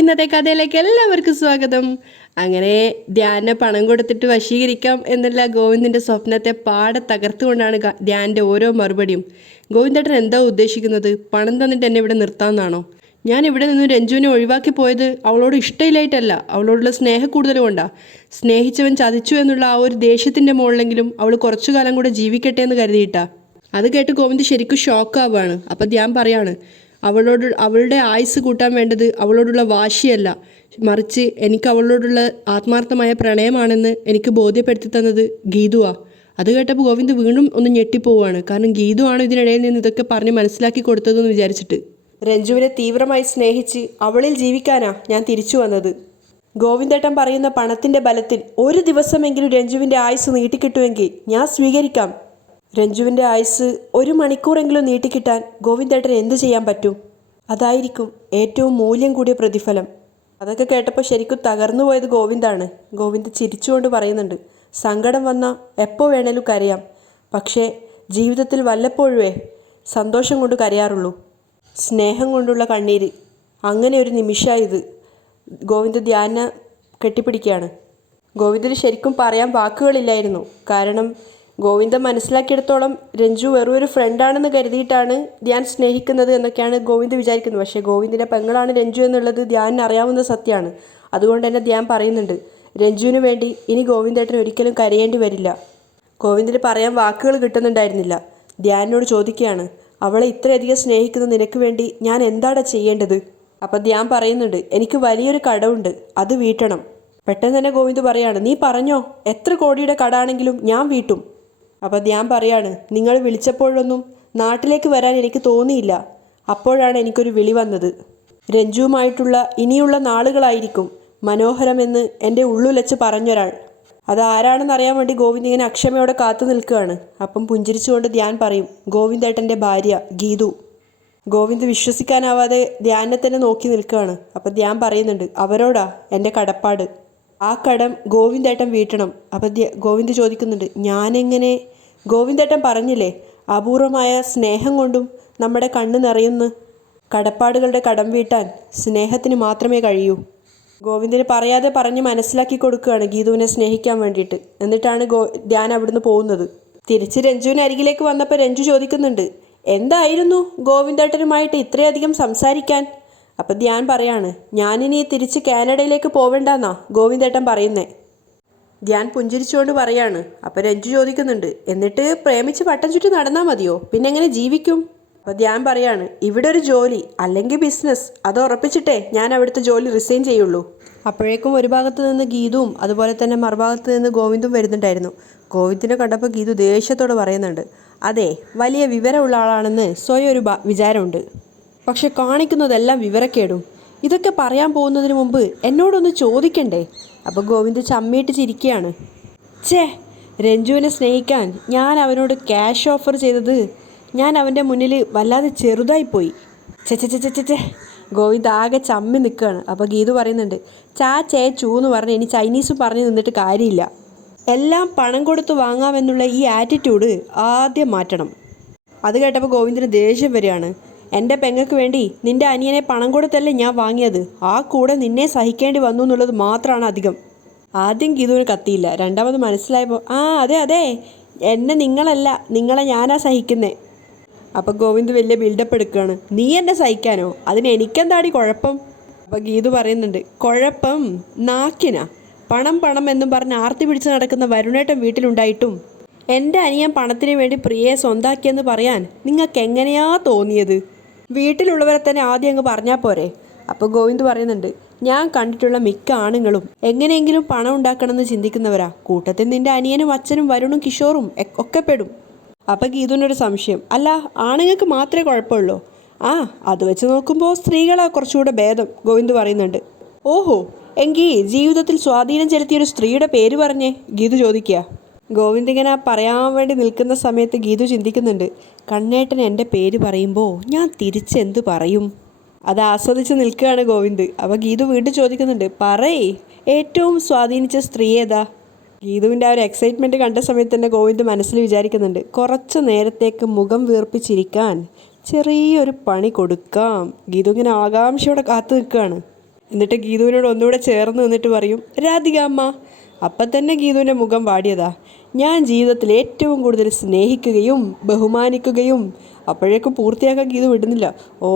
ഇന്നത്തെ കഥയിലേക്ക് എല്ലാവർക്കും സ്വാഗതം. അങ്ങനെ ധ്യാനെ പണം കൊടുത്തിട്ട് വശീകരിക്കാം എന്നല്ല ഗോവിന്ദന്റെ സ്വപ്നത്തെ പാടെ തകർത്തുകൊണ്ടാണ് ധ്യാനിന്റെ ഓരോ മറുപടിയും. ഗോവിന്ദേട്ടൻ എന്താ ഉദ്ദേശിക്കുന്നത്? പണം തന്നിട്ട് എന്നെ ഇവിടെ നിർത്താമെന്നാണോ? ഞാൻ ഇവിടെ നിന്ന് രഞ്ജുവിനെ ഒഴിവാക്കി പോയത് അവളോട് ഇഷ്ടമില്ലായിട്ടല്ല അവളോടുള്ള സ്നേഹ കൂടുതൽ കൊണ്ടാ. സ്നേഹിച്ചവൻ ചതിച്ചു എന്നുള്ള ആ ഒരു ദേഷ്യത്തിന്റെ മുകളിലെങ്കിലും അവൾ കുറച്ചു കാലം കൂടെ ജീവിക്കട്ടെ എന്ന് കരുതിയിട്ടാ. അത് കേട്ട് ഗോവിന്ദ് ശരിക്കും ഷോക്കാവാണ് അപ്പം ധ്യാൻ പറയാണ് അവളോട് അവളുടെ ആയുസ് കൂട്ടാൻ വേണ്ടത് അവളോടുള്ള വാശിയല്ല. മറിച്ച് എനിക്ക് അവളോടുള്ള ആത്മാർത്ഥമായ പ്രണയമാണെന്ന് എനിക്ക് ബോധ്യപ്പെടുത്തി തന്നത് ഗീതുവാ. അത് കേട്ടപ്പോൾ ഗോവിന്ദ് വീണ്ടും ഒന്ന് ഞെട്ടിപ്പോവാണ് കാരണം ഗീതു ആണ് ഇതിനിടയിൽ നിന്ന് ഇതൊക്കെ പറഞ്ഞ് മനസ്സിലാക്കി കൊടുത്തതെന്ന് വിചാരിച്ചിട്ട്. രഞ്ജുവിനെ തീവ്രമായി സ്നേഹിച്ച് അവളിൽ ജീവിക്കാനാ ഞാൻ തിരിച്ചു വന്നത്. ഗോവിന്ദേട്ടൻ പറയുന്ന പണത്തിന്റെ ബലത്തിൽ ഒരു ദിവസമെങ്കിലും രഞ്ജുവിന്റെ ആയുസ് നീട്ടിക്കിട്ടുമെങ്കിൽ ഞാൻ സ്വീകരിക്കാം. രഞ്ജുവിന്റെ ആയുസ് ഒരു മണിക്കൂറെങ്കിലും നീട്ടിക്കിട്ടാൻ ഗോവിന്ദേട്ടൻ എന്ത് ചെയ്യാൻ പറ്റും? അതായിരിക്കും ഏറ്റവും മൂല്യം കൂടിയ പ്രതിഫലം. അതൊക്കെ കേട്ടപ്പോൾ ശരിക്കും തകർന്നു പോയത് ഗോവിന്ദാണ്. ഗോവിന്ദ് ചിരിച്ചുകൊണ്ട് പറയുന്നുണ്ട് സങ്കടം വന്നാൽ എപ്പോൾ വേണേലും കരയാം. പക്ഷേ ജീവിതത്തിൽ വല്ലപ്പോഴുവേ സന്തോഷം കൊണ്ട് കരയാറുള്ളൂ. സ്നേഹം കൊണ്ടുള്ള കണ്ണീര്. അങ്ങനെ ഒരു നിമിഷമായത് ഗോവിന്ദ് ധ്യാന കെട്ടിപ്പിടിക്കുകയാണ്. ഗോവിന്ദിന് ശരിക്കും പറയാൻ വാക്കുകളില്ലായിരുന്നു. കാരണം ഗോവിന്ദൻ മനസ്സിലാക്കിയെടുത്തോളം രഞ്ജു വെറും ഒരു ഫ്രണ്ടാണെന്ന് കരുതിയിട്ടാണ് ധ്യാൻ സ്നേഹിക്കുന്നത് എന്നൊക്കെയാണ് ഗോവിന്ദ് വിചാരിക്കുന്നത്. പക്ഷേ ഗോവിന്ദിന്റെ പെങ്ങളാണ് രഞ്ജു എന്നുള്ളത് ധ്യാനിന് അറിയാവുന്ന സത്യമാണ്. അതുകൊണ്ട് തന്നെ ധ്യാൻ പറയുന്നുണ്ട് രഞ്ജുവിന് വേണ്ടി ഇനി ഗോവിന്ദേട്ടൻ ഒരിക്കലും കരയേണ്ടി വരില്ല. ഗോവിന്ദിന് പറയാൻ വാക്കുകൾ കിട്ടുന്നുണ്ടായിരുന്നില്ല. ധ്യാനിനോട് ചോദിക്കുകയാണ് അവളെ ഇത്രയധികം സ്നേഹിക്കുന്ന നിനക്ക് വേണ്ടി ഞാൻ എന്താണ് ചെയ്യേണ്ടത്? അപ്പം ധ്യാൻ പറയുന്നുണ്ട് എനിക്ക് വലിയൊരു കടമുണ്ട് അത് വീട്ടണം. പെട്ടെന്ന് തന്നെ ഗോവിന്ദ് പറയാണ് നീ പറഞ്ഞോ എത്ര കോടിയുടെ കടാണെങ്കിലും ഞാൻ വീട്ടും. അപ്പം ഞാൻ പറയാണ് നിങ്ങൾ വിളിച്ചപ്പോഴൊന്നും നാട്ടിലേക്ക് വരാൻ എനിക്ക് തോന്നിയില്ല. അപ്പോഴാണ് എനിക്കൊരു വിളി വന്നത്. രഞ്ജുവുമായിട്ടുള്ള ഇനിയുള്ള നാളുകളായിരിക്കും മനോഹരമെന്ന് എന്റെ ഉള്ളുലച്ച് പറഞ്ഞൊരാൾ. അത് ആരാണെന്ന് അറിയാൻ വേണ്ടി ഗോവിന്ദ് ഇങ്ങനെ അക്ഷമയോടെ കാത്തു നിൽക്കുകയാണ്. അപ്പം പുഞ്ചിരിച്ചുകൊണ്ട് ധ്യാൻ പറയും ഗോവിന്ദേട്ടന്റെ ഭാര്യ ഗീതു. ഗോവിന്ദ് വിശ്വസിക്കാനാവാതെ ധ്യാനെ തന്നെ നോക്കി നിൽക്കുകയാണ്. അപ്പം ധ്യാൻ പറയുന്നുണ്ട് അവരോടാ എന്റെ കടപ്പാട്. ആ കടം ഗോവിന്ദേട്ടൻ വീട്ടണം. അപ്പം ഗോവിന്ദ് ചോദിക്കുന്നുണ്ട് ഞാനെങ്ങനെ ഗോവിന്ദേട്ടൻ പറഞ്ഞില്ലേ അപൂർവമായ സ്നേഹം കൊണ്ടും നമ്മുടെ കണ്ണ് നിറയുന്നു കടപ്പാടുകളുടെ കടം വീട്ടാൻ സ്നേഹത്തിന് മാത്രമേ കഴിയൂ. ഗോവിന്ദിന് പറയാതെ പറഞ്ഞ് മനസ്സിലാക്കി കൊടുക്കുകയാണ് ഗീതുവിനെ സ്നേഹിക്കാൻ വേണ്ടിയിട്ട്. എന്നിട്ടാണ് ഗോ ധ്യാൻ അവിടുന്ന് പോകുന്നത്. തിരിച്ച് രഞ്ജുവിന് അരികിലേക്ക് വന്നപ്പോൾ രഞ്ജു ചോദിക്കുന്നുണ്ട് എന്തായിരുന്നു ഗോവിന്ദേട്ടനുമായിട്ട് ഇത്രയധികം സംസാരിക്കാൻ? അപ്പം ധ്യാൻ പറയാണ് ഞാനിനി തിരിച്ച് കാനഡയിലേക്ക് പോവേണ്ടെന്നാ ഗോവിന്ദേട്ടൻ പറയുന്നേ. ധ്യാൻ പുഞ്ചിരിച്ചുകൊണ്ട് പറയാണ് അപ്പം രഞ്ജു ചോദിക്കുന്നുണ്ട് എന്നിട്ട് പ്രേമിച്ച് പട്ടം ചുറ്റി നടന്നാൽ മതിയോ? പിന്നെ എങ്ങനെ ജീവിക്കും? അപ്പോൾ ധ്യാൻ പറയാണ് ഇവിടെ ഒരു ജോലി അല്ലെങ്കിൽ ബിസിനസ് അത് ഉറപ്പിച്ചിട്ടേ ഞാൻ അവിടുത്തെ ജോലി റിസൈൻ ചെയ്യുള്ളൂ. അപ്പോഴേക്കും ഒരു ഭാഗത്ത് നിന്ന് ഗീതുവും അതുപോലെ തന്നെ മറുഭാഗത്ത് നിന്ന് ഗോവിന്ദും വരുന്നുണ്ടായിരുന്നു. ഗോവിന്ദിനെ കണ്ടപ്പോൾ ഗീതു ദേഷ്യത്തോട് പറയുന്നുണ്ട് അതെ വലിയ വിവരമുള്ള ആളാണെന്ന് സ്വയം ഒരു വിചാരമുണ്ട്. പക്ഷെ കാണിക്കുന്നതെല്ലാം വിവരക്കേടും. ഇതൊക്കെ പറയാൻ പോകുന്നതിന് മുമ്പ് എന്നോടൊന്ന് ചോദിക്കണ്ടേ? അപ്പോൾ ഗോവിന്ദ് ചമ്മിയിട്ട് ചിരിക്കുകയാണ്. ഛേ രഞ്ജുവിനെ സ്നേഹിക്കാൻ ഞാൻ അവനോട് ക്യാഷ് ഓഫർ ചെയ്തത് ഞാൻ അവന്റെ മുന്നിൽ വല്ലാതെ ചെറുതായി പോയി. ചെ ചെ ചെ, ചെ ചെ ഗോവിന്ദ് ആകെ ചമ്മി നിൽക്കുകയാണ്. അപ്പോൾ ഗീതു പറയുന്നുണ്ട് ചാ ചേ ചൂ എന്ന് പറഞ്ഞ് ഇനി ചൈനീസ് പറഞ്ഞ് നിന്നിട്ട് കാര്യമില്ല. എല്ലാം പണം കൊടുത്ത് വാങ്ങാമെന്നുള്ള ഈ ആറ്റിറ്റ്യൂഡ് ആദ്യം മാറ്റണം. അത് കേട്ടപ്പോൾ ഗോവിന്ദിന് ദേഷ്യം വരികയാണ്. എന്റെ പെങ്ങൾക്ക് വേണ്ടി നിന്റെ അനിയനെ പണം കൊടുത്തല്ലേ ഞാൻ വാങ്ങിയത്. ആ കൂടെ നിന്നെ സഹിക്കേണ്ടി വന്നു എന്നുള്ളത് മാത്രമാണ് അധികം. ആദ്യം ഗീതുവിന് കത്തിയില്ല. രണ്ടാമത് മനസ്സിലായപ്പോൾ ആ അതെ അതെ. എന്നെ നിങ്ങളല്ല. നിങ്ങളെ ഞാനാ സഹിക്കുന്നേ. അപ്പോൾ ഗോവിന്ദ് വലിയ ബിൽഡപ്പ് എടുക്കുകയാണ് നീ എന്നെ സഹിക്കാനോ? അതിന് എനിക്കെന്താടി കുഴപ്പം? അപ്പോൾ ഗീതു പറയുന്നുണ്ട് കുഴപ്പം നാക്കിനാ. പണം പണം എന്നും പറഞ്ഞ് ആർത്തി പിടിച്ച് നടക്കുന്ന വരുണേട്ടൻ വീട്ടിലുണ്ടായിട്ടും എന്റെ അനിയൻ പണത്തിന് വേണ്ടി പ്രിയയെ സ്വന്താക്കിയെന്ന് പറയാൻ നിങ്ങൾക്ക് എങ്ങനെയാ തോന്നിയത്? വീട്ടിലുള്ളവരെ തന്നെ ആദ്യം അങ്ങ് പറഞ്ഞാൽ പോരെ. അപ്പോൾ ഗോവിന്ദ് പറയുന്നുണ്ട് ഞാൻ കണ്ടിട്ടുള്ള മിക്ക ആണുങ്ങളും എങ്ങനെയെങ്കിലും പണം ഉണ്ടാക്കണമെന്ന് ചിന്തിക്കുന്നവരാ. കൂട്ടത്തിൽ നിന്റെ അനിയനും അച്ഛനും വരുണും കിഷോറും ഒക്കെ പെടും. അപ്പം ഗീതുവിനൊരു സംശയം അല്ല ആണുങ്ങൾക്ക് മാത്രമേ കുഴപ്പമുള്ളൂ? ആ അത് വെച്ച് നോക്കുമ്പോൾ സ്ത്രീകളാ കുറച്ചുകൂടെ ഭേദം ഗോവിന്ദ് പറയുന്നുണ്ട്. ഓഹോ എങ്കിൽ ജീവിതത്തിൽ സ്വാധീനം ചെലുത്തിയ ഒരു സ്ത്രീയുടെ പേര് പറഞ്ഞേ ഗീതു ചോദിക്കുക. ഗോവിന്ദ് ഇങ്ങനെ പറയാൻ വേണ്ടി നിൽക്കുന്ന സമയത്ത് ഗീതു ചിന്തിക്കുന്നുണ്ട് കണ്ണേട്ടൻ എന്റെ പേര് പറയുമ്പോൾ ഞാൻ തിരിച്ചെന്ത് പറയും? അത് ആസ്വദിച്ച് നിൽക്കുകയാണ് ഗോവിന്ദ്. അപ്പോൾ ഗീതു വീണ്ടും ചോദിക്കുന്നുണ്ട് പറയേ ഏറ്റവും സ്വാധീനിച്ച സ്ത്രീ ഏതാ? ഗീതുവിന്റെ ആ ഒരു എക്സൈറ്റ്മെന്റ് കണ്ട സമയത്ത് തന്നെ ഗോവിന്ദ് മനസ്സിൽ വിചാരിക്കുന്നുണ്ട് കുറച്ച് നേരത്തേക്ക് മുഖം വീർപ്പിച്ചിരിക്കാൻ ചെറിയൊരു പണി കൊടുക്കാം. ഗീതു ഇങ്ങനെ ആകാംക്ഷയോടെ കാത്തു നിൽക്കുകയാണ്. എന്നിട്ട് ഗീതുവിനോട് ഒന്നുകൂടെ ചേർന്ന് നിന്നിട്ട് പറയും രാധിക അമ്മ അപ്പം തന്നെ ഗീതുവിന്റെ മുഖം വാടിയതാ. ഞാൻ ജീവിതത്തിൽ ഏറ്റവും കൂടുതൽ സ്നേഹിക്കുകയും ബഹുമാനിക്കുകയും അപ്പോഴേക്കും പൂർത്തിയാക്കാൻ ഗീത വിടുന്നില്ല. ഓ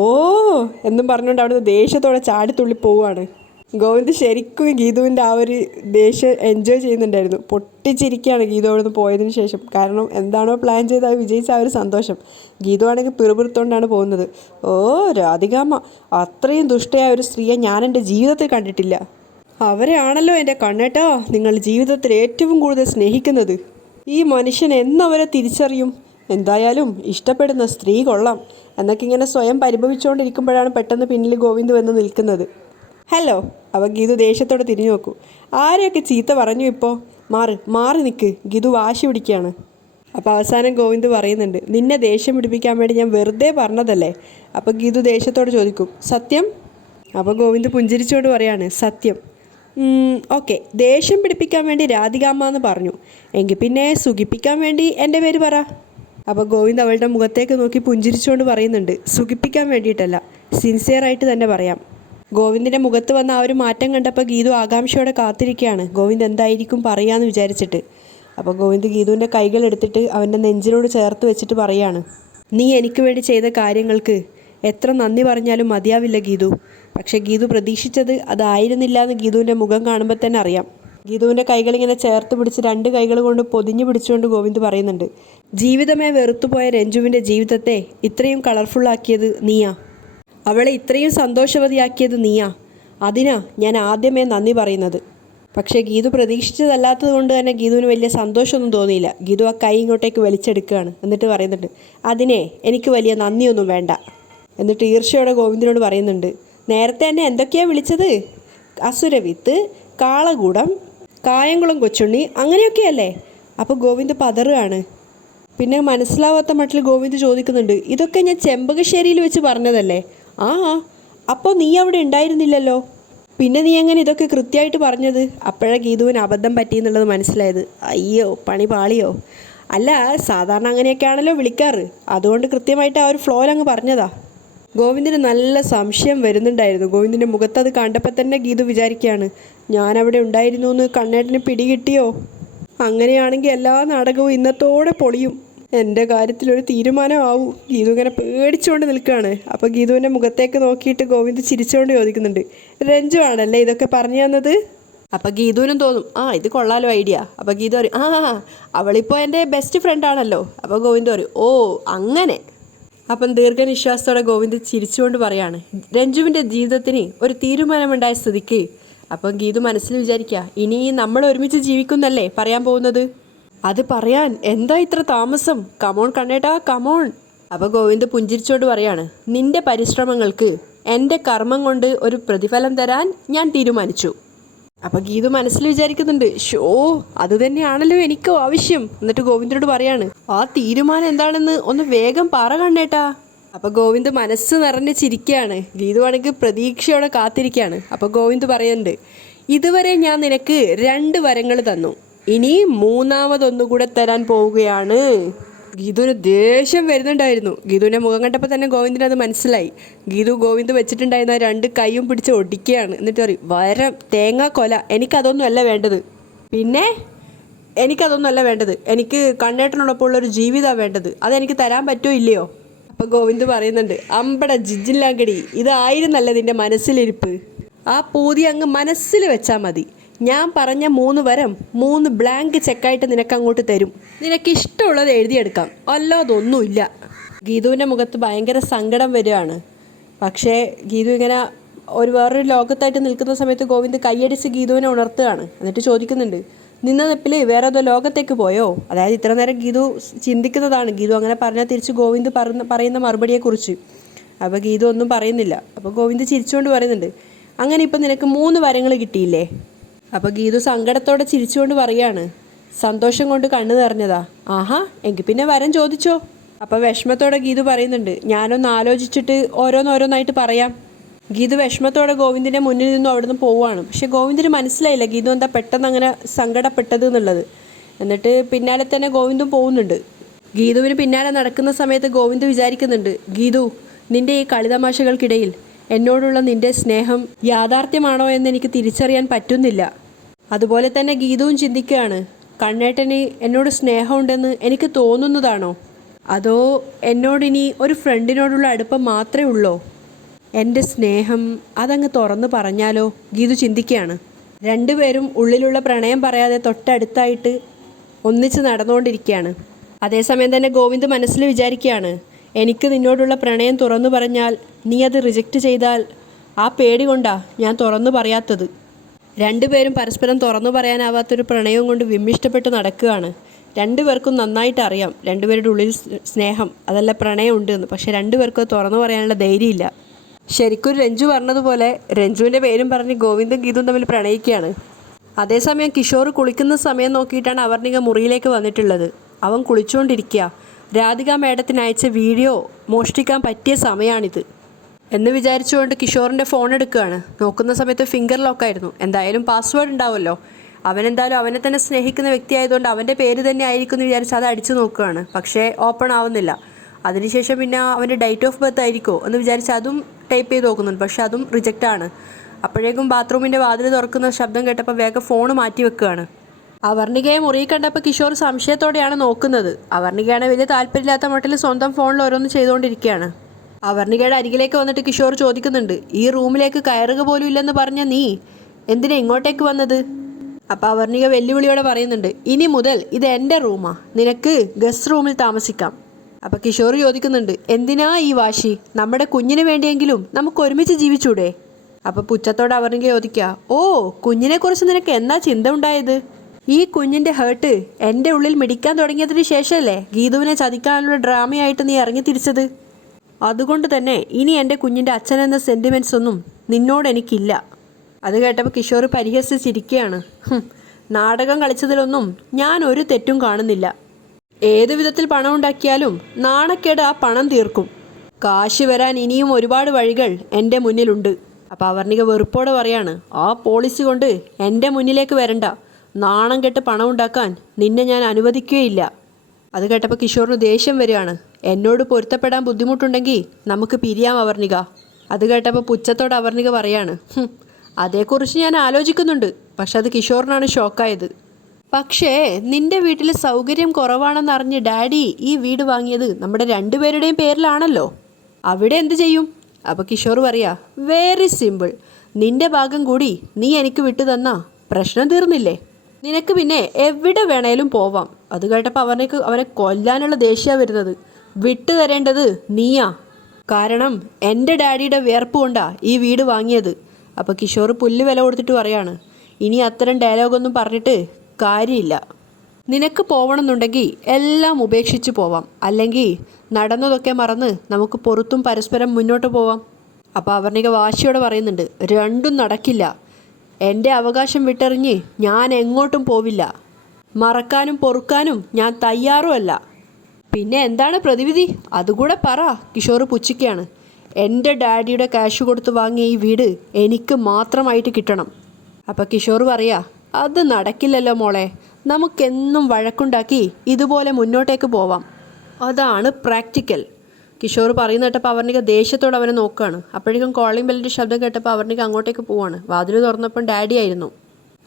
എന്നും പറഞ്ഞുകൊണ്ട് അവിടുന്ന് ദേഷ്യത്തോടെ ചാടിത്തുള്ളി പോവുകയാണ്. ഗോവിന്ദ് ശരിക്കും ഗീതുവിന്റെ ആ ഒരു ദേഷ്യം എൻജോയ് ചെയ്യുന്നുണ്ടായിരുന്നു. പൊട്ടിച്ചിരിക്കുകയാണ് ഗീതു അവിടുന്ന് പോയതിന് ശേഷം. കാരണം എന്താണോ പ്ലാൻ ചെയ്ത് അത് വിജയിച്ച ആ ഒരു സന്തോഷം. ഗീതു ആണെങ്കിൽ പിറുപിറുത്തോണ്ടാണ് പോകുന്നത്. ഓ രാധികാമ്മ അത്രയും ദുഷ്ടയായ ഒരു സ്ത്രീയെ ഞാൻ എന്റെ ജീവിതത്തിൽ കണ്ടിട്ടില്ല. അവരെയാണല്ലോ എന്റെ കണ്ണേട്ടാ നിങ്ങൾ ജീവിതത്തിൽ ഏറ്റവും കൂടുതൽ സ്നേഹിക്കുന്നത്. ഈ മനുഷ്യൻ എന്നവരെ തിരിച്ചറിയും? എന്തായാലും ഇഷ്ടപ്പെടുന്ന സ്ത്രീ കൊള്ളാം. എന്നൊക്കെ ഇങ്ങനെ സ്വയം പരിഭവിച്ചുകൊണ്ടിരിക്കുമ്പോഴാണ് പെട്ടെന്ന് പിന്നിൽ ഗോവിന്ദ് വന്ന് നിൽക്കുന്നത്. ഹലോ അവ ഗീതു ദേഷ്യത്തോടെ തിരിഞ്ഞു നോക്കൂ. ആരെയൊക്കെ ചീത്ത പറഞ്ഞു ഇപ്പോൾ? മാറി മാറി നിൽക്ക്. ഗീതു വാശി പിടിക്കുകയാണ്. അപ്പോൾ അവസാനം ഗോവിന്ദ് പറയുന്നുണ്ട് നിന്നെ ദേഷ്യം പിടിപ്പിക്കാൻ വേണ്ടി ഞാൻ വെറുതെ പറഞ്ഞതല്ലേ? അപ്പോൾ ഗീതു ദേഷ്യത്തോട് ചോദിക്കും സത്യം? അപ്പോൾ ഗോവിന്ദ് പുഞ്ചിരിച്ചോട് പറയാണ് സത്യം. ഓക്കെ. ദേഷ്യം പിടിപ്പിക്കാൻ വേണ്ടി രാധികാമ്മ എന്ന് പറഞ്ഞു. എങ്കിൽ പിന്നെ സുഖിപ്പിക്കാൻ വേണ്ടി എന്റെ പേര് പറ. അപ്പോൾ ഗോവിന്ദ് അവളുടെ മുഖത്തേക്ക് നോക്കി പുഞ്ചിരിച്ചുകൊണ്ട് പറയുന്നുണ്ട്. സുഖിപ്പിക്കാൻ വേണ്ടിയിട്ടല്ല സിൻസിയറായിട്ട് തന്നെ പറയാം. ഗോവിന്ദിന്റെ മുഖത്ത് വന്ന ആ ഒരു മാറ്റം കണ്ടപ്പോൾ ഗീതു ആകാംക്ഷയോടെ കാത്തിരിക്കുകയാണ്. ഗോവിന്ദ് എന്തായിരിക്കും പറയാന്ന് വിചാരിച്ചിട്ട്. അപ്പോൾ ഗോവിന്ദ് ഗീതുവിന്റെ കൈകൾ എടുത്തിട്ട് അവന്റെ നെഞ്ചിനോട് ചേർത്ത് വെച്ചിട്ട് പറയാണ്. നീ എനിക്ക് വേണ്ടി ചെയ്ത കാര്യങ്ങൾക്ക് എത്ര നന്ദി പറഞ്ഞാലും മതിയാവില്ല ഗീതു. പക്ഷേ ഗീതു പ്രതീക്ഷിച്ചത് അതായിരുന്നില്ല എന്ന് ഗീതുവിന്റെ മുഖം കാണുമ്പോൾ തന്നെ അറിയാം. ഗീതുവിന്റെ കൈകൾ ഇങ്ങനെ ചേർത്ത് പിടിച്ച് രണ്ട് കൈകൾ കൊണ്ട് പൊതിഞ്ഞു പിടിച്ചുകൊണ്ട് ഗോവിന്ദ് പറയുന്നുണ്ട് ജീവിതമേ വെറുത്തുപോയ രഞ്ജുവിന്റെ ജീവിതത്തെ ഇത്രയും കളർഫുള്ളാക്കിയത് നീയാ. അവളെ ഇത്രയും സന്തോഷവതിയാക്കിയത് നീയാ. അതിനാ ഞാൻ ആദ്യമേ നന്ദി പറയുന്നത്. പക്ഷേ ഗീതു പ്രതീക്ഷിച്ചതല്ലാത്തത് കൊണ്ട് തന്നെ ഗീതുവിന് വലിയ സന്തോഷമൊന്നും തോന്നിയില്ല. ഗീതു ആ കൈ ഇങ്ങോട്ടേക്ക് വലിച്ചെടുക്കുകയാണ്. എന്നിട്ട് പറയുന്നുണ്ട് അതിനെ എനിക്ക് വലിയ നന്ദിയൊന്നും വേണ്ട. എന്നിട്ട് ഈർഷയോടെ ഗോവിന്ദനോട് പറയുന്നുണ്ട് നേരത്തെ എന്നെ എന്തൊക്കെയാണ് വിളിച്ചത്? അസുരവിത്ത് കാളകൂടം കായംകുളം കൊച്ചുണ്ണി അങ്ങനെയൊക്കെയല്ലേ? അപ്പോൾ ഗോവിന്ദ് പതറുകയാണ്. പിന്നെ മനസ്സിലാവാത്ത മട്ടിൽ ഗോവിന്ദ് ചോദിക്കുന്നുണ്ട് ഇതൊക്കെ ഞാൻ ചെമ്പകശ്ശേരിയിൽ വെച്ച് പറഞ്ഞതല്ലേ? ആ അപ്പോൾ നീ അവിടെ ഉണ്ടായിരുന്നില്ലല്ലോ? പിന്നെ നീ എങ്ങനെ ഇതൊക്കെ കൃത്യമായിട്ട് പറഞ്ഞത്? അപ്പോഴാണ് ഗീതുവിന് അബദ്ധം പറ്റിയെന്നുള്ളത് മനസ്സിലായത്. അയ്യോ പണി പാളിയോ? അല്ല സാധാരണ അങ്ങനെയൊക്കെയാണല്ലോ വിളിക്കാറ്. അതുകൊണ്ട് കൃത്യമായിട്ട് ആ ഒരു ഫ്ലോയിൽ അങ്ങ് പറഞ്ഞതാ. ഗോവിന്ദിന് നല്ല സംശയം വരുന്നുണ്ടായിരുന്നു. ഗോവിന്ദിന്റെ മുഖത്ത് അത് കണ്ടപ്പോൾ തന്നെ ഗീതു വിചാരിക്കുകയാണ് ഞാൻ അവിടെ ഉണ്ടായിരുന്നു എന്ന് കണ്ണേട്ടന് പിടികിട്ടിയോ? അങ്ങനെയാണെങ്കിൽ എല്ലാ നാടകവും ഇന്നത്തോടെ പൊളിയും. എന്റെ കാര്യത്തിലൊരു തീരുമാനമാവും ഗീതു ഇങ്ങനെ പേടിച്ചുകൊണ്ട് നിൽക്കുകയാണ്. അപ്പോൾ ഗീതുവിന്റെ മുഖത്തേക്ക് നോക്കിയിട്ട് ഗോവിന്ദ് ചിരിച്ചുകൊണ്ട് ചോദിക്കുന്നുണ്ട് രഞ്ജു ആണല്ലേ ഇതൊക്കെ പറഞ്ഞു തന്നത്? അപ്പോൾ ഗീതുവിനും തോന്നും ആ ഇത് കൊള്ളാലോ ഐഡിയ. അപ്പോൾ ഗീതു പറയും ആ അവളിപ്പോൾ എന്റെ ബെസ്റ്റ് ഫ്രണ്ട് ആണല്ലോ. അപ്പോൾ ഗോവിന്ദ് പറയും ഓ അങ്ങനെ. അപ്പം ദീർഘനിശ്വാസത്തോടെ ഗോവിന്ദ് ചിരിച്ചുകൊണ്ട് പറയാണ് രഞ്ജുവിന്റെ ജീവിതത്തിന് ഒരു തീരുമാനമുണ്ടായ സ്ഥിതിക്ക്. അപ്പം ഗീതു മനസ്സിൽ വിചാരിക്കുക ഇനി നമ്മൾ ഒരുമിച്ച് ജീവിക്കുന്നല്ലേ പറയാൻ പോകുന്നത്? അത് പറയാൻ എന്താ ഇത്ര താമസം? കമോൺ കണ്ണേട്ടാ കമോൺ അപ്പോൾ ഗോവിന്ദ് പുഞ്ചിരിച്ചോണ്ട് പറയാണ് നിന്റെ പരിശ്രമങ്ങൾക്ക് എന്റെ കർമ്മം കൊണ്ട് ഒരു പ്രതിഫലം തരാൻ ഞാൻ തീരുമാനിച്ചു. അപ്പൊ ഗീതു മനസ്സിൽ വിചാരിക്കുന്നുണ്ട് ഷോ അത് തന്നെയാണല്ലോ എനിക്കും ആവശ്യം എന്നിട്ട് ഗോവിന്ദനോട് പറയാണ്. ആ തീരുമാനം എന്താണെന്ന് ഒന്ന് വേഗം പറ കണ്ണേട്ടാ. അപ്പൊ ഗോവിന്ദ് മനസ്സ് നിറഞ്ഞ് ചിരിക്കുകയാണ് ഗീതു ആണെങ്കിൽ പ്രതീക്ഷയോടെ കാത്തിരിക്കുകയാണ് അപ്പൊ ഗോവിന്ദ് പറയുന്നുണ്ട് ഇതുവരെ ഞാൻ നിനക്ക് രണ്ട് വരങ്ങൾ തന്നു. ഇനി മൂന്നാമതൊന്നുകൂടെ തരാൻ പോവുകയാണ്. ഗീതുവിന് ദേഷ്യം വരുന്നുണ്ടായിരുന്നു. ഗീതുവിന്റെ മുഖം കണ്ടപ്പോൾ തന്നെ ഗോവിന്ദിന് അത് മനസ്സിലായി. ഗീതു ഗോവിന്ദ് വെച്ചിട്ടുണ്ടായിരുന്ന രണ്ട് കൈയും പിടിച്ച് ഒടിക്കുകയാണ്. എന്നിട്ട് പറയും വരം തേങ്ങ കൊല. എനിക്കതൊന്നുമല്ല വേണ്ടത്. പിന്നെ എനിക്കതൊന്നുമല്ല വേണ്ടത്. എനിക്ക് കണ്ണേട്ടനോടൊപ്പം ഉള്ളൊരു ജീവിതമാണ് വേണ്ടത്. അതെനിക്ക് തരാൻ പറ്റുമോ ഇല്ലയോ? അപ്പോൾ ഗോവിന്ദ് പറയുന്നുണ്ട് അമ്പട ജിജില്ലാങ്കടി ഇതായിരുന്നല്ല നിന്റെ മനസ്സിലിരിപ്പ്. ആ പൂതി അങ്ങ് മനസ്സിൽ വെച്ചാൽ മതി. ഞാൻ പറഞ്ഞ മൂന്ന് വരം മൂന്ന് ബ്ലാങ്ക് ചെക്കായിട്ട് നിനക്ക് അങ്ങോട്ട് തരും. നിനക്ക് ഇഷ്ടമുള്ളത് എഴുതിയെടുക്കാം. അല്ലാതൊന്നുമില്ല. ഗീതുവിന്റെ മുഖത്ത് ഭയങ്കര സങ്കടം വരികയാണ്. പക്ഷേ ഗീതു ഇങ്ങനെ ഒരു വേറൊരു ലോകത്തായിട്ട് നിൽക്കുന്ന സമയത്ത് ഗോവിന്ദ് കൈയടിച്ച് ഗീതുവിനെ ഉണർത്തുകയാണ്. എന്നിട്ട് ചോദിക്കുന്നുണ്ട് നിന്ന നിപ്പിൽ വേറെ ഏതോ ലോകത്തേക്ക് പോയോ? അതായത് ഇത്ര നേരം ഗീതു ചിന്തിക്കുന്നതാണ്. ഗീതു അങ്ങനെ പറഞ്ഞാൽ തിരിച്ച് ഗോവിന്ദ് പറഞ്ഞ പറയുന്ന മറുപടിയെക്കുറിച്ച്. അപ്പോൾ ഗീതു ഒന്നും പറയുന്നില്ല. അപ്പോൾ ഗോവിന്ദ് ചിരിച്ചുകൊണ്ട് പറയുന്നുണ്ട് അങ്ങനെ ഇപ്പം നിനക്ക് മൂന്ന് വരങ്ങൾ കിട്ടിയില്ലേ? അപ്പോൾ ഗീതു സങ്കടത്തോടെ ചിരിച്ചുകൊണ്ട് പറയാണ് സന്തോഷം കൊണ്ട് കണ്ണു നിറഞ്ഞതാ. ആഹാ എങ്കിൽ പിന്നെ വരം ചോദിച്ചോ. അപ്പോൾ വിഷമത്തോടെ ഗീതു പറയുന്നുണ്ട് ഞാനൊന്ന് ആലോചിച്ചിട്ട് ഓരോന്നോരോന്നായിട്ട് പറയാം. ഗീതു വിഷമത്തോടെ ഗോവിന്ദിന്റെ മുന്നിൽ നിന്നും അവിടുന്ന് പോവുകയാണ്. പക്ഷെ ഗോവിന്ദിന് മനസ്സിലായില്ല ഗീതു എന്താ പെട്ടെന്ന് അങ്ങനെ സങ്കടപ്പെട്ടത് എന്നുള്ളത്. എന്നിട്ട് പിന്നാലെ തന്നെ ഗോവിന്ദും പോകുന്നുണ്ട് ഗീതുവിന് പിന്നാലെ നടക്കുന്ന സമയത്ത് ഗോവിന്ദ് വിചാരിക്കുന്നുണ്ട് ഗീതു നിന്റെ ഈ കളിതമാശകൾക്കിടയിൽ എന്നോടുള്ള നിന്റെ സ്നേഹം യാഥാർത്ഥ്യമാണോ എന്ന് എനിക്ക് തിരിച്ചറിയാൻ പറ്റുന്നില്ല. അതുപോലെ തന്നെ ഗീതവും ചിന്തിക്കുകയാണ് കണ്ണേട്ടന് എന്നോട് സ്നേഹമുണ്ടെന്ന് എനിക്ക് തോന്നുന്നതാണോ? അതോ എന്നോടിനി ഒരു ഫ്രണ്ടിനോടുള്ള അടുപ്പം മാത്രമേ ഉള്ളോ? എന്റെ സ്നേഹം അതങ്ങ് തുറന്ന് പറഞ്ഞാലോ? ഗീതു ചിന്തിക്കുകയാണ്. രണ്ടുപേരും ഉള്ളിലുള്ള പ്രണയം പറയാതെ തൊട്ടടുത്തായിട്ട് ഒന്നിച്ച് നടന്നുകൊണ്ടിരിക്കുകയാണ്. അതേസമയം തന്നെ ഗോവിന്ദ് മനസ്സിൽ വിചാരിക്കുകയാണ് എനിക്ക് നിന്നോടുള്ള പ്രണയം തുറന്നു പറഞ്ഞാൽ നീ അത് റിജക്റ്റ് ചെയ്താൽ ആ പേടി കൊണ്ടാ ഞാൻ തുറന്നു പറയാത്തത്. രണ്ടുപേരും പരസ്പരം തുറന്നു പറയാനാവാത്തൊരു പ്രണയം കൊണ്ട് വിമ്മിഷ്ടപ്പെട്ട് നടക്കുകയാണ്. രണ്ടുപേർക്കും നന്നായിട്ട് അറിയാം രണ്ടുപേരുടെ ഉള്ളിൽ സ്നേഹം അതല്ല പ്രണയം ഉണ്ട് എന്ന് പക്ഷെ രണ്ടുപേർക്കും അത് തുറന്നു പറയാനുള്ള ധൈര്യമില്ല. ശരിക്കും രഞ്ജു പറഞ്ഞതുപോലെ രഞ്ജുവിന്റെ പേരും പറഞ്ഞ് ഗോവിന്ദും ഗീതും തമ്മിൽ പ്രണയിക്കുകയാണ്. അതേസമയം കിഷോർ കുളിക്കുന്ന സമയം നോക്കിയിട്ടാണ് അവർ അവർണിക മുറിയിലേക്ക് വന്നിട്ടുള്ളത്. അവൻ കുളിച്ചുകൊണ്ടിരിക്കുക. രാധിക മേഡത്തിന് അയച്ച വീഡിയോ മോഷ്ടിക്കാൻ പറ്റിയ സമയമാണിത് എന്ന് വിചാരിച്ചുകൊണ്ട് കിഷോറിന്റെ ഫോൺ എടുക്കുകയാണ്. നോക്കുന്ന സമയത്ത് ഫിംഗർ ലോക്കായിരുന്നു എന്തായാലും പാസ്വേഡ് ഉണ്ടാവുമല്ലോ. അവനെന്തായാലും അവനെ തന്നെ സ്നേഹിക്കുന്ന വ്യക്തിയായതുകൊണ്ട് അവന്റെ പേര് തന്നെ ആയിരിക്കും എന്ന് വിചാരിച്ച് അത് അടിച്ചു നോക്കുകയാണ്. പക്ഷേ ഓപ്പൺ ആവുന്നില്ല. അതിനുശേഷം പിന്നെ അവന്റെ ഡേറ്റ് ഓഫ് ബർത്ത് ആയിരിക്കുമോ എന്ന് വിചാരിച്ച് അതും ടൈപ്പ് ചെയ്ത് നോക്കുന്നുണ്ട്. പക്ഷേ അതും റിജക്റ്റ് ആണ് അപ്പോഴേക്കും ബാത്റൂമിന്റെ വാതിൽ തുറക്കുന്ന ശബ്ദം കേട്ടപ്പോൾ വേഗം ഫോൺ മാറ്റി വെക്കുകയാണ്. അവർണികയെ മുറിയിൽ കണ്ടപ്പോൾ കിഷോർ സംശയത്തോടെയാണ് നോക്കുന്നത്. അവർണികയാണ് വലിയ താല്പര്യമില്ലാത്ത മട്ടിൽ സ്വന്തം ഫോണിൽ ഓരോന്ന് ചെയ്തുകൊണ്ടിരിക്കുകയാണ്. അവർണികയുടെ അരികിലേക്ക് വന്നിട്ട് കിഷോർ ചോദിക്കുന്നുണ്ട് ഈ റൂമിലേക്ക് കയറുക പോലും ഇല്ലെന്ന് പറഞ്ഞ നീ? എന്തിനാ ഇങ്ങോട്ടേക്ക് വന്നത്? അപ്പോൾ അവർണിക വെല്ലുവിളിയോടെ പറയുന്നുണ്ട് ഇനി മുതൽ ഇത് എന്റെ റൂമാ. നിനക്ക് ഗസ്റ്റ് റൂമിൽ താമസിക്കാം. അപ്പോൾ കിഷോർ ചോദിക്കുന്നുണ്ട് എന്തിനാ ഈ വാശി? നമ്മുടെ കുഞ്ഞിന് വേണ്ടിയെങ്കിലും നമുക്ക് ഒരുമിച്ച് ജീവിച്ചൂടെ? അപ്പോൾ പുച്ഛത്തോടെ അവർണിക ചോദിക്കുക ഓ കുഞ്ഞിനെക്കുറിച്ച് നിനക്ക് എന്താ ചിന്ത ഉണ്ടായത്? ഈ കുഞ്ഞിന്റെ ഹേർട്ട് എന്റെ ഉള്ളിൽ മിടിക്കാൻ തുടങ്ങിയതിന് ശേഷമല്ലേ ഗീതുവിനെ ചതിക്കാനുള്ള ഡ്രാമയായിട്ട് നീ ഇറങ്ങി തിരിച്ചത്? അതുകൊണ്ട് തന്നെ ഇനി എന്റെ കുഞ്ഞിന്റെ അച്ഛൻ എന്ന സെന്റിമെന്റ്സ് ഒന്നും നിന്നോട് എനിക്കില്ല. അത് കേട്ടപ്പോൾ കിഷോർ പരിഹസിച്ചിരിക്കുകയാണ് "ഹും, നാടകം കളിച്ചതിലൊന്നും ഞാൻ ഒരു തെറ്റും കാണുന്നില്ല. ഏത് വിധത്തിൽ പണം ഉണ്ടാക്കിയാലും നാണക്കേട് ആ പണം തീർക്കും. കാശ് വരാൻ ഇനിയും ഒരുപാട് വഴികൾ എന്റെ മുന്നിലുണ്ട്. അപ്പോൾ അവർണിക വെറുപ്പോടെ പറയാണ് ആ പോളിസി കൊണ്ട് എന്റെ മുന്നിലേക്ക് വരണ്ട. നാണം കെട്ട് പണം ഉണ്ടാക്കാൻ നിന്നെ ഞാൻ അനുവദിക്കുകയില്ല. അത് കേട്ടപ്പോൾ കിഷോറിന് ദേഷ്യം വരികയാണ്. എന്നോട് പൊരുത്തപ്പെടാൻ ബുദ്ധിമുട്ടുണ്ടെങ്കിൽ നമുക്ക് പിരിയാം അവർണിക. അത് കേട്ടപ്പോൾ പുച്ഛത്തോടെ അവർണിക പറയാണ്. അതേക്കുറിച്ച് ഞാൻ ആലോചിക്കുന്നുണ്ട്. പക്ഷെ അത് കിഷോറിനാണ് ഷോക്കായത്. പക്ഷേ നിന്റെ വീട്ടിൽ സൗകര്യം കുറവാണെന്നറിഞ്ഞ് ഡാഡി ഈ വീട് വാങ്ങിയത് നമ്മുടെ രണ്ടുപേരുടെയും പേരിലാണല്ലോ. അവിടെ എന്ത് ചെയ്യും? അപ്പോൾ കിഷോർ പറയാ വെരി സിമ്പിൾ നിന്റെ ഭാഗം കൂടി നീ എനിക്ക് വിട്ടു തന്നാ പ്രശ്നം തീർന്നില്ലേ? നിനക്ക് പിന്നെ എവിടെ വേണേലും പോവാം. അത് കേട്ടപ്പോൾ അവനേക്ക് അവനെ കൊല്ലാനുള്ള ദേഷ്യ വരുന്നത്. വിട്ടു തരേണ്ടത് നീയാ. കാരണം എന്റെ ഡാഡിയുടെ വിയർപ്പ് കൊണ്ടാ ഈ വീട് വാങ്ങിയത്. അപ്പോൾ കിഷോർ പുല്ല് വില കൊടുത്തിട്ട് പറയാണ് ഇനി അത്തരം ഡയലോഗൊന്നും പറഞ്ഞിട്ട് കാര്യമില്ല. നിനക്ക് പോകണമെന്നുണ്ടെങ്കിൽ എല്ലാം ഉപേക്ഷിച്ച് പോവാം. അല്ലെങ്കിൽ നടന്നതൊക്കെ മറന്ന് നമുക്ക് പുറത്തും പരസ്പരം മുന്നോട്ട് പോവാം. അപ്പോൾ അവർണിക വാശിയോടെ പറയുന്നുണ്ട് രണ്ടും നടക്കില്ല. എന്റെ അവകാശം വിട്ടെറിഞ്ഞ് ഞാൻ എങ്ങോട്ടും പോവില്ല. മറക്കാനും പൊറുക്കാനും ഞാൻ തയ്യാറുമല്ല. പിന്നെ എന്താണ് പ്രതിവിധി? അതുകൂടെ പറ കിഷോർ പുച്ഛിക്കുകയാണ് എന്റെ ഡാഡിയുടെ ക്യാഷ് കൊടുത്ത് വാങ്ങിയ ഈ വീട് എനിക്ക് മാത്രമായിട്ട് കിട്ടണം. അപ്പം കിഷോർ പറയാ അത് നടക്കില്ലല്ലോ മോളെ. നമുക്കെന്നും വഴക്കുണ്ടാക്കി ഇതുപോലെ മുന്നോട്ടേക്ക് പോവാം. അതാണ് പ്രാക്ടിക്കൽ. കിഷോർ പറയുന്ന കേട്ടപ്പോൾ അവർണിക ദേഷ്യത്തോടെ അവനെ നോക്കുകയാണ് അപ്പോഴേക്കും കോളിംഗ് ബെല്ലിന്റെ ശബ്ദം കേട്ടപ്പോൾ അവർണിക അങ്ങോട്ടേക്ക് പോവാണ്. വാതിൽ തുറന്നപ്പം ഡാഡി ആയിരുന്നു.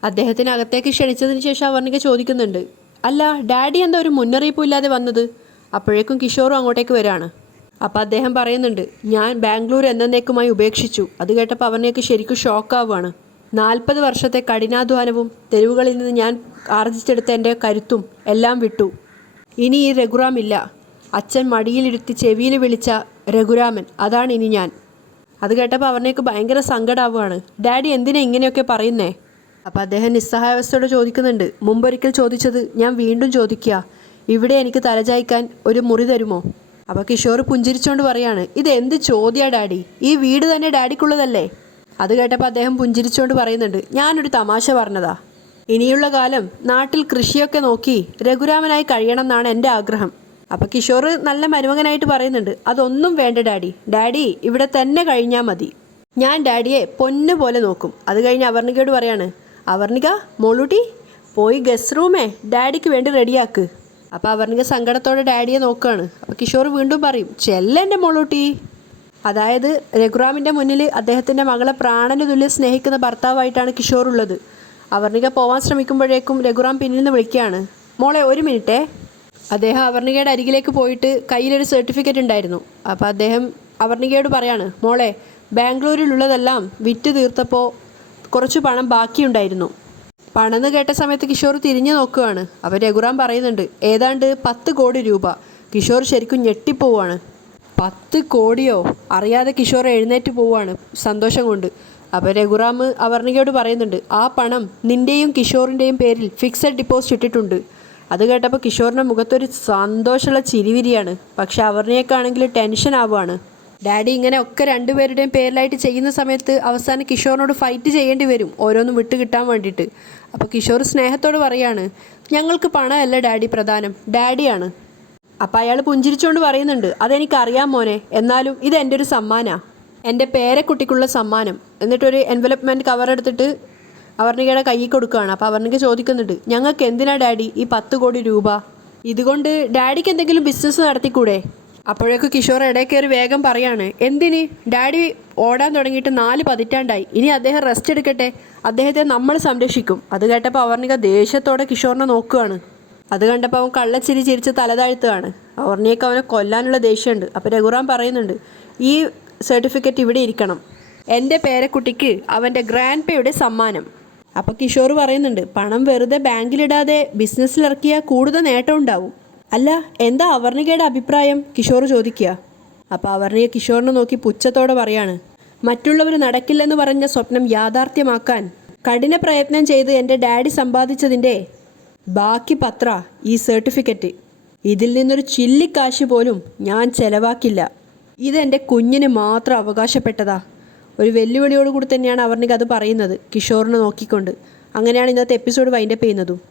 അദ്ദേഹത്തിന് അകത്തേക്ക് ക്ഷണിച്ചതിന് ശേഷം അവർണിക ചോദിക്കുന്നുണ്ട് അല്ല ഡാഡി എന്താ ഒരു മുന്നറിയിപ്പും ഇല്ലാതെ വന്നത്? അപ്പോഴേക്കും കിഷോറും അങ്ങോട്ടേക്ക് വരാണ്. അപ്പോൾ അദ്ദേഹം പറയുന്നുണ്ട് ഞാൻ ബാംഗ്ലൂർ എന്നേക്കുമായി ഉപേക്ഷിച്ചു. അത് കേട്ടപ്പോൾ അവനേക്ക് ശരിക്കും ഷോക്കാവുകയാണ്. നാൽപ്പത് വർഷത്തെ കഠിനാധ്വാനവും തെരുവുകളിൽ നിന്ന് ഞാൻ ആർജിച്ചെടുത്ത എന്റെ കരുത്തും എല്ലാം വിട്ടു. ഇനി ഈ രഘുറാം ഇല്ല. അച്ഛൻ മടിയിലിരുത്തി ചെവിയിൽ വിളിച്ച രഘുരാമൻ അതാണ് ഇനി ഞാൻ. അത് കേട്ടപ്പോൾ അവനേക്ക് ഭയങ്കര സങ്കടാവുകയാണ്. ഡാഡി എന്തിനാ ഇങ്ങനെയൊക്കെ പറയുന്നേ? അപ്പോൾ അദ്ദേഹം നിസ്സഹായാവസ്ഥയോട് ചോദിക്കുന്നുണ്ട്. മുമ്പൊരിക്കൽ ചോദിച്ചത് ഞാൻ വീണ്ടും ചോദിക്കുക ഇവിടെ എനിക്ക് തലചായ്ക്കാൻ ഒരു മുറി തരുമോ? അപ്പോൾ കിഷോർ പുഞ്ചിരിച്ചുകൊണ്ട് പറയാണ് ഇത് എന്ത് ചോദ്യാ ഡാഡി? ഈ വീട് തന്നെ ഡാഡിക്കുള്ളതല്ലേ? അത് കേട്ടപ്പോൾ അദ്ദേഹം പുഞ്ചിരിച്ചുകൊണ്ട് പറയുന്നുണ്ട് ഞാനൊരു തമാശ പറഞ്ഞതാ. ഇനിയുള്ള കാലം നാട്ടിൽ കൃഷിയൊക്കെ നോക്കി രഘുരാമനായി കഴിയണം എന്നാണ് എന്റെ ആഗ്രഹം. അപ്പോൾ കിഷോർ നല്ല മരുമകനായിട്ട് പറയുന്നുണ്ട് അതൊന്നും വേണ്ട ഡാഡി. ഡാഡി ഇവിടെ തന്നെ കഴിഞ്ഞാൽ മതി. ഞാൻ ഡാഡിയെ പൊന്നു പോലെ നോക്കും. അത് കഴിഞ്ഞ് അവർണികയോട് പറയാണ് അവർണിക മോളൂട്ടി പോയി ഗസ്റ്റ് റൂമേ ഡാഡിക്ക് വേണ്ടി റെഡിയാക്ക്. അപ്പോൾ അവർണിക സങ്കടത്തോടെ ഡാഡിയെ നോക്കുകയാണ് അപ്പോൾ കിഷോർ വീണ്ടും പറയും ചെല്ല എന്റെ മോളൂട്ടി. അതായത് രഘുറാമിന്റെ മുന്നിൽ അദ്ദേഹത്തിന്റെ മകളെ പ്രാണന് തുല്യം സ്നേഹിക്കുന്ന ഭർത്താവായിട്ടാണ് കിഷോർ ഉള്ളത് അവർണിക പോവാൻ ശ്രമിക്കുമ്പോഴേക്കും രഘുറാം പിന്നിൽ നിന്ന് വിളിക്കുകയാണ് മോളെ ഒരു മിനിറ്റേ. അദ്ദേഹം അവർണികയുടെ അരികിലേക്ക് പോയിട്ട് കയ്യിലൊരു സർട്ടിഫിക്കറ്റ് ഉണ്ടായിരുന്നു. അപ്പോൾ അദ്ദേഹം അവർണികയോട് പറയാണ് മോളെ ബാംഗ്ലൂരിലുള്ളതെല്ലാം വിറ്റ് തീർത്തപ്പോൾ കുറച്ച് പണം ബാക്കിയുണ്ടായിരുന്നു. പണം കേട്ട സമയത്ത് കിഷോർ തിരിഞ്ഞു നോക്കുകയാണ് അപ്പോൾ രഘുറാം പറയുന്നുണ്ട് ഏതാണ്ട് പത്ത് കോടി രൂപ. കിഷോർ ശരിക്കും ഞെട്ടിപ്പോവാണ്. പത്ത് കോടിയോ? അറിയാതെ കിഷോർ എഴുന്നേറ്റ് പോവാണ് സന്തോഷം കൊണ്ട്. അപ്പോൾ രഘുറാം അവർണികയോട് പറയുന്നുണ്ട് ആ പണം നിന്റെയും കിഷോറിന്റെയും പേരിൽ ഫിക്സഡ് ഡിപ്പോസിറ്റ് ഇട്ടിട്ടുണ്ട്. അത് കേട്ടപ്പോൾ കിഷോറിന്റെ മുഖത്തൊരു സന്തോഷമുള്ള ചിരിവിരിയാണ്. പക്ഷെ അവരുടെയൊക്കെ ടെൻഷൻ ആവുകയാണ് ഡാഡി ഇങ്ങനെ ഒക്കെ രണ്ടുപേരുടെയും പേരിലായിട്ട് ചെയ്യുന്ന സമയത്ത് അവസാനം കിഷോറിനോട് ഫൈറ്റ് ചെയ്യേണ്ടി വരും ഓരോന്നും വിട്ട് കിട്ടാൻ വേണ്ടിയിട്ട്. അപ്പോൾ കിഷോർ സ്നേഹത്തോട് പറയാണ് ഞങ്ങൾക്ക് പണമല്ല ഡാഡി പ്രധാനം ഡാഡിയാണ്. അപ്പം അയാൾ പുഞ്ചിരിച്ചുകൊണ്ട് പറയുന്നുണ്ട് അതെനിക്കറിയാം മോനെ എന്നാലും ഇത് എന്റെ ഒരു സമ്മാനമാണ് എന്റെ പേരക്കുട്ടിക്കുള്ള സമ്മാനം. എന്നിട്ടൊരു എൻവലപ്മെന്റ് കവർ എടുത്തിട്ട് അവർണികയുടെ കൈ കൊടുക്കുകയാണ്. അപ്പോൾ അവർണിക ചോദിക്കുന്നുണ്ട് ഞങ്ങൾക്ക് എന്തിനാ ഡാഡി ഈ പത്ത് കോടി രൂപ? ഇതുകൊണ്ട് ഡാഡിക്ക് എന്തെങ്കിലും ബിസിനസ് നടത്തിക്കൂടെ? അപ്പോഴേക്ക് കിഷോർ ഇടയിൽ കയറി വേഗം പറയാണ് എന്തിന്? ഡാഡി ഓടാൻ തുടങ്ങിയിട്ട് നാല് പതിറ്റാണ്ടായി. ഇനി അദ്ദേഹം റെസ്റ്റ് എടുക്കട്ടെ. അദ്ദേഹത്തെ നമ്മൾ സംരക്ഷിക്കും. അത് കേട്ടപ്പോൾ അവർണിക ദേഷ്യത്തോടെ കിഷോറിനെ നോക്കുകയാണ്. അത് കണ്ടപ്പോൾ അവൻ കള്ളച്ചിരി ചിരിച്ച് തലതാഴ്ത്തുകയാണ് അവർണിയൊക്കെ അവനെ കൊല്ലാനുള്ള ദേഷ്യമുണ്ട്. അപ്പോൾ രഘുറാം പറയുന്നുണ്ട് ഈ സർട്ടിഫിക്കറ്റ് ഇവിടെ ഇരിക്കണം. എന്റെ പേരക്കുട്ടിക്ക് അവന്റെ ഗ്രാൻഡ് പേയുടെ സമ്മാനം. അപ്പോൾ കിഷോർ പറയുന്നുണ്ട് പണം വെറുതെ ബാങ്കിലിടാതെ ബിസിനസ്സിലിറക്കിയാൽ കൂടുതൽ നേട്ടം ഉണ്ടാവും. അല്ല എന്താ അവർണികയുടെ അഭിപ്രായം? കിഷോർ ചോദിക്കുക. അപ്പോൾ അവർണിക കിഷോറിനെ നോക്കി പുച്ഛത്തോടെ പറയാണ് മറ്റുള്ളവർ നടക്കില്ലെന്ന് പറഞ്ഞ സ്വപ്നം യാഥാർത്ഥ്യമാക്കാൻ കഠിന പ്രയത്നം ചെയ്ത് എന്റെ ഡാഡി സമ്പാദിച്ചതിന്റെ ബാക്കി പത്ര ഈ സർട്ടിഫിക്കറ്റ്. ഇതിൽ നിന്നൊരു ചില്ലിക്കാശ് പോലും ഞാൻ ചെലവാക്കില്ല. ഇതെന്റെ കുഞ്ഞിന് മാത്രം അവകാശപ്പെട്ടതാ. ഒരു വെല്ലുവിളിയോട് കൂടി തന്നെയാണ് അവർണിക അത് പറയുന്നത് കിഷോറിനെ നോക്കിക്കൊണ്ട്. അങ്ങനെയാണ് ഇന്നത്തെ എപ്പിസോഡ് വൈൻഡപ്പ് ചെയ്യുന്നതും.